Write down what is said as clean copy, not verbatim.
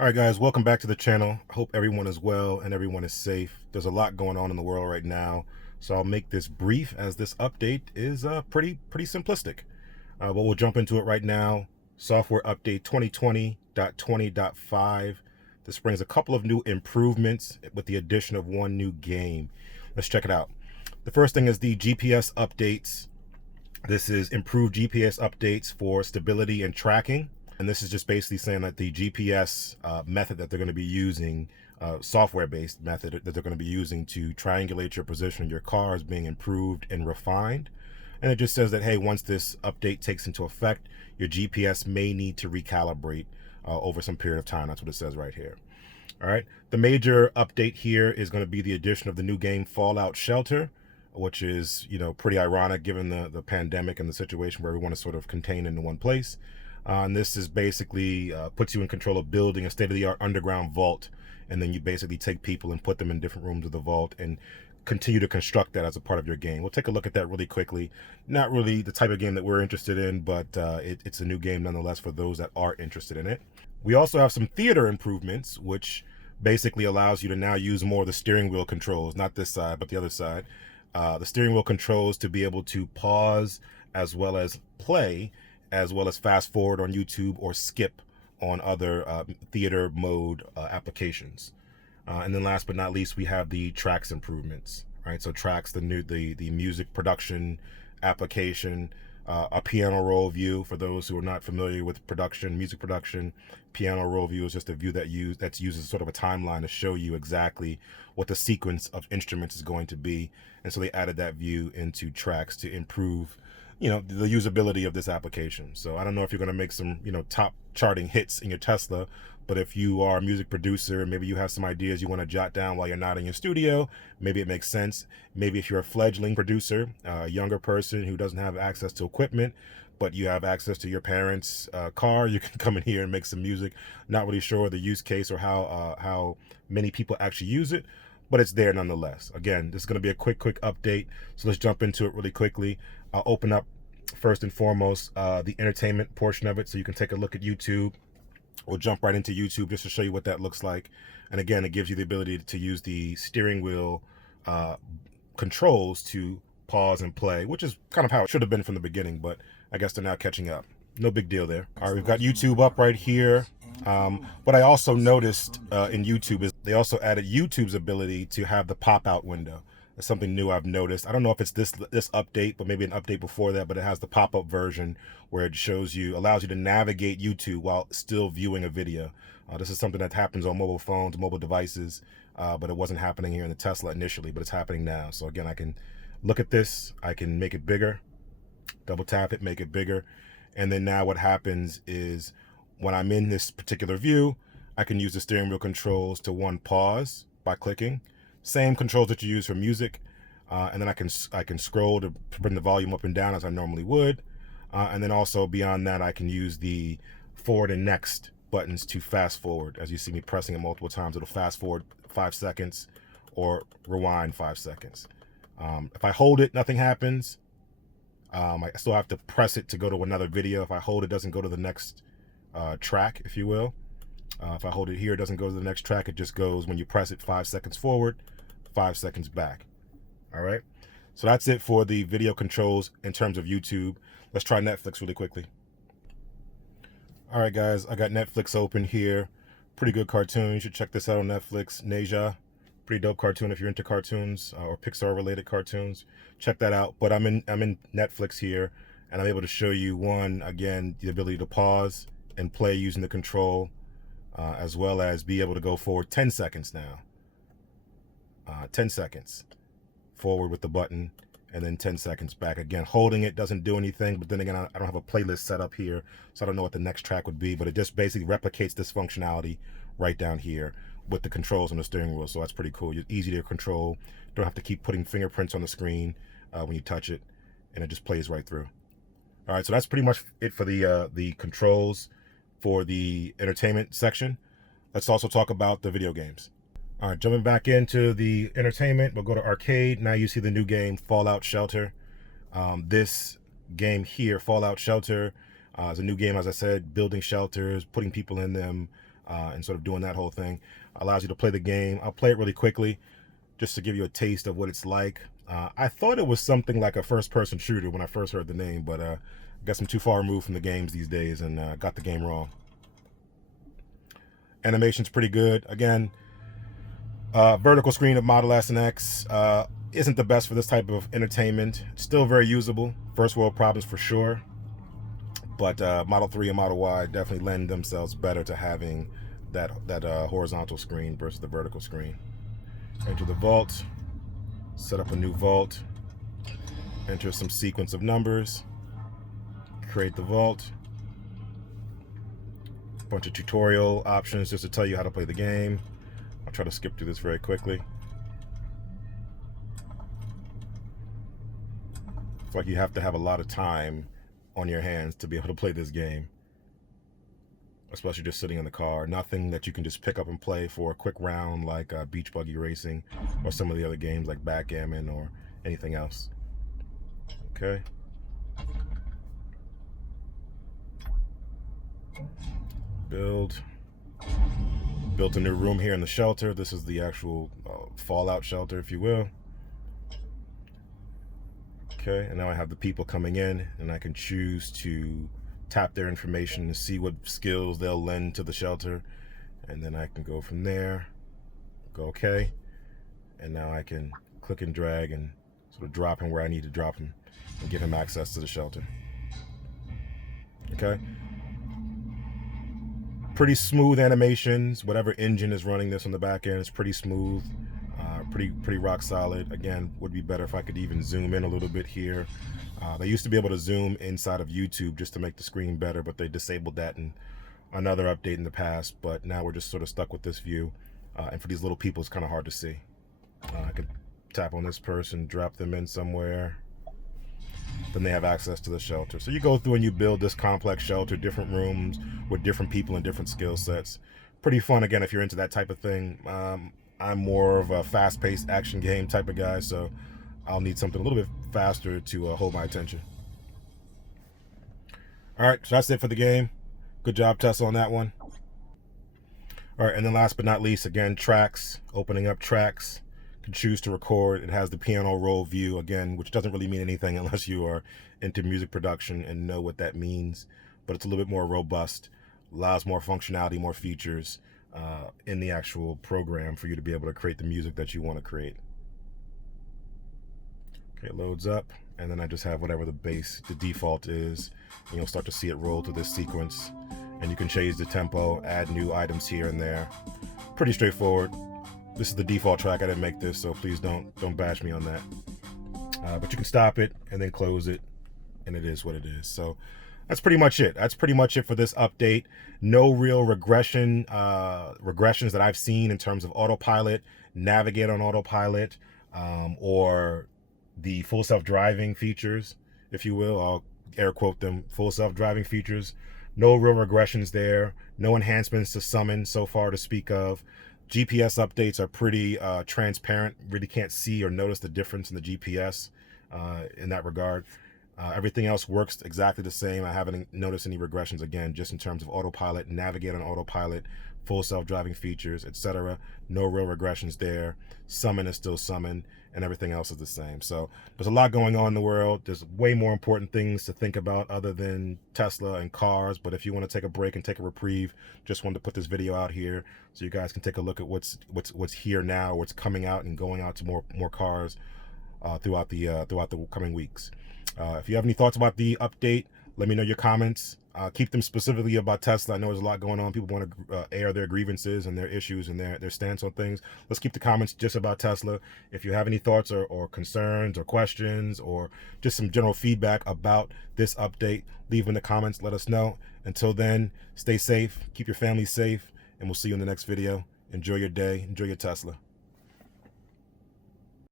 All right, guys, welcome back to the channel. I hope everyone is well and everyone is safe. There's a lot going on in the world right now, so I'll make this brief as this update is pretty simplistic. But we'll jump into it right now. Software update 2020.20.5. This brings a couple of new improvements with the addition of one new game. Let's check it out. The first thing is the GPS updates. This is improved GPS updates for stability and tracking. And this is just basically saying that the GPS method that they're going to be using, software-based method that they're going to be using to triangulate your position in your car is being improved and refined. And it just says that, hey, once this update takes into effect, your GPS may need to recalibrate over some period of time. That's what it says right here. All right. The major update here is going to be the addition of the new game Fallout Shelter, which is, pretty ironic given the pandemic and the situation where everyone is sort of contained into one place. And this is basically puts you in control of building a state-of-the-art underground vault, and then you basically take people and put them in different rooms of the vault and continue to construct that as a part of your game. We'll take a look at that really quickly. Not really the type of game that we're interested in, but it's a new game nonetheless for those that are interested in it. We also have some theater improvements, which basically allows you to now use more of the steering wheel controls, not this side, but the other side. The steering wheel controls to be able to pause as well as play, as well as fast forward on YouTube or skip on other theater mode applications. And then last but not least, we have the Trax improvements, right? So Trax, the music production application, a piano roll view for those who are not familiar with music production. Piano roll view is just a view that's used as sort of a timeline to show you exactly what the sequence of instruments is going to be. And so they added that view into Trax to improve the usability of this application. So I don't know if you're going to make some top charting hits in your Tesla, but if you are a music producer, maybe you have some ideas you want to jot down while you're not in your studio, maybe it makes sense. Maybe if you're a fledgling producer, a younger person who doesn't have access to equipment, but you have access to your parents' car, you can come in here and make some music. Not really sure the use case or how many people actually use it, but it's there nonetheless. Again, this is going to be a quick update, so let's jump into it really quickly. I'll open up first and foremost the entertainment portion of it, so you can take a look at YouTube. We'll jump right into YouTube just to show you what that looks like. And again, it gives you the ability to use the steering wheel controls to pause and play, which is kind of how it should have been from the beginning, but I guess they're now catching up. No big deal there. All right, we've got YouTube up right here. What I also noticed in YouTube is they also added YouTube's ability to have the pop-out window. That's something new I've noticed. I don't know if it's this update, but maybe an update before that, but it has the pop-up version where it allows you to navigate YouTube while still viewing a video. This is something that happens on mobile phones, mobile devices, but it wasn't happening here in the Tesla initially, but it's happening now. So again, I can look at this, I can make it bigger, double tap it, make it bigger. And then now what happens is when I'm in this particular view, I can use the steering wheel controls to pause by clicking. Same controls that you use for music, and then I can scroll to bring the volume up and down as I normally would, and then also beyond that I can use the forward and next buttons to fast forward. As you see me pressing it multiple times, it'll fast forward 5 seconds or rewind 5 seconds. If I hold it, nothing happens. I still have to press it to go to another video. If I hold it, doesn't go to the next track, if you will. If I hold it here, it doesn't go to the next track. It just goes, when you press it, 5 seconds forward, 5 seconds back. All right. So that's it for the video controls in terms of YouTube. Let's try Netflix really quickly. All right, guys, I got Netflix open here. Pretty good cartoon. You should check this out on Netflix. Neja, pretty dope cartoon if you're into cartoons or Pixar related cartoons. Check that out. But I'm in Netflix here, and I'm able to show you again, the ability to pause and play using the control, as well as be able to go forward 10 seconds now. 10 seconds forward with the button, and then 10 seconds back. Again, holding it doesn't do anything, but then again, I don't have a playlist set up here, so I don't know what the next track would be, but it just basically replicates this functionality right down here with the controls on the steering wheel. So that's pretty cool. It's easy to control. Don't have to keep putting fingerprints on the screen when you touch it, and it just plays right through. All right, so that's pretty much it for the controls for the entertainment section. Let's also talk about the video games. All right, jumping back into the entertainment, we'll go to arcade. Now you see the new game, Fallout Shelter. This game here, Fallout Shelter, is a new game, as I said, building shelters, putting people in them, and sort of doing that whole thing. Allows you to play the game. I'll play it really quickly just to give you a taste of what it's like. I thought it was something like a first-person shooter when I first heard the name, but I guess I'm too far removed from the games these days and got the game wrong. Animation's pretty good. Again, vertical screen of Model S and X isn't the best for this type of entertainment. It's still very usable. First world problems for sure. But Model 3 and Model Y definitely lend themselves better to having that horizontal screen versus the vertical screen. Enter the vault. Set up a new vault. Enter some sequence of numbers. Create the vault. Bunch of tutorial options just to tell you how to play the game. I'll try to skip through this very quickly. It's like you have to have a lot of time on your hands to be able to play this game, especially just sitting in the car. Nothing that you can just pick up and play for a quick round like beach buggy racing or some of the other games like backgammon or anything else. Okay. Built a new room here in the shelter. This is the actual fallout shelter, if you will. Okay, and now I have the people coming in, and I can choose to tap their information and see what skills they'll lend to the shelter, and then I can go from there, go okay, and now I can click and drag and sort of drop him where I need to drop him and give him access to the shelter. Okay. Pretty smooth animations. Whatever engine is running this on the back end is pretty smooth, pretty rock solid. Again, would be better if I could even zoom in a little bit here. They used to be able to zoom inside of YouTube just to make the screen better, but they disabled that in another update in the past. But now we're just sort of stuck with this view, and for these little people, it's kind of hard to see. I can tap on this person, drop them in somewhere. Then they have access to the shelter. So you go through and you build this complex shelter, different rooms with different people and different skill sets. Pretty fun, again, if you're into that type of thing. I'm more of a fast-paced action game type of guy, so I'll need something a little bit faster to hold my attention. All right, so that's it for the game. Good job, Tesla, on that one. All right, and then last but not least, again, Trax. Opening up Trax. Choose to record. It has the piano roll view again, which doesn't really mean anything unless you are into music production and know what that means, but it's a little bit more robust, allows more functionality, more features in the actual program for you to be able to create the music that you want to create. Okay, it loads up, and then I just have whatever the default is, and you'll start to see it roll through this sequence, and you can change the tempo, add new items here and there. Pretty straightforward. This is the default track. I didn't make this, so please don't bash me on that. But you can stop it and then close it, and it is what it is. So that's pretty much it. That's pretty much it for this update. No real regressions that I've seen in terms of autopilot, navigate on autopilot, or the full self-driving features, if you will. I'll air quote them, full self-driving features. No real regressions there. No enhancements to summon so far to speak of. GPS updates are pretty transparent. Really can't see or notice the difference in the GPS in that regard. Everything else works exactly the same. I haven't noticed any regressions, again, just in terms of autopilot, navigate on autopilot, full self-driving features, etc. No real regressions there. Summon is still summon, and everything else is the same. So there's a lot going on in the world. There's way more important things to think about other than Tesla and cars. But if you want to take a break and take a reprieve, just wanted to put this video out here so you guys can take a look at what's here now, what's coming out and going out to more cars throughout the coming weeks. If you have any thoughts about the update, let me know your comments. Keep them specifically about Tesla. I know there's a lot going on. People want to air their grievances and their issues and their stance on things. Let's keep the comments just about Tesla. If you have any thoughts or concerns or questions or just some general feedback about this update, leave them in the comments. Let us know. Until then, stay safe. Keep your family safe. And we'll see you in the next video. Enjoy your day. Enjoy your Tesla.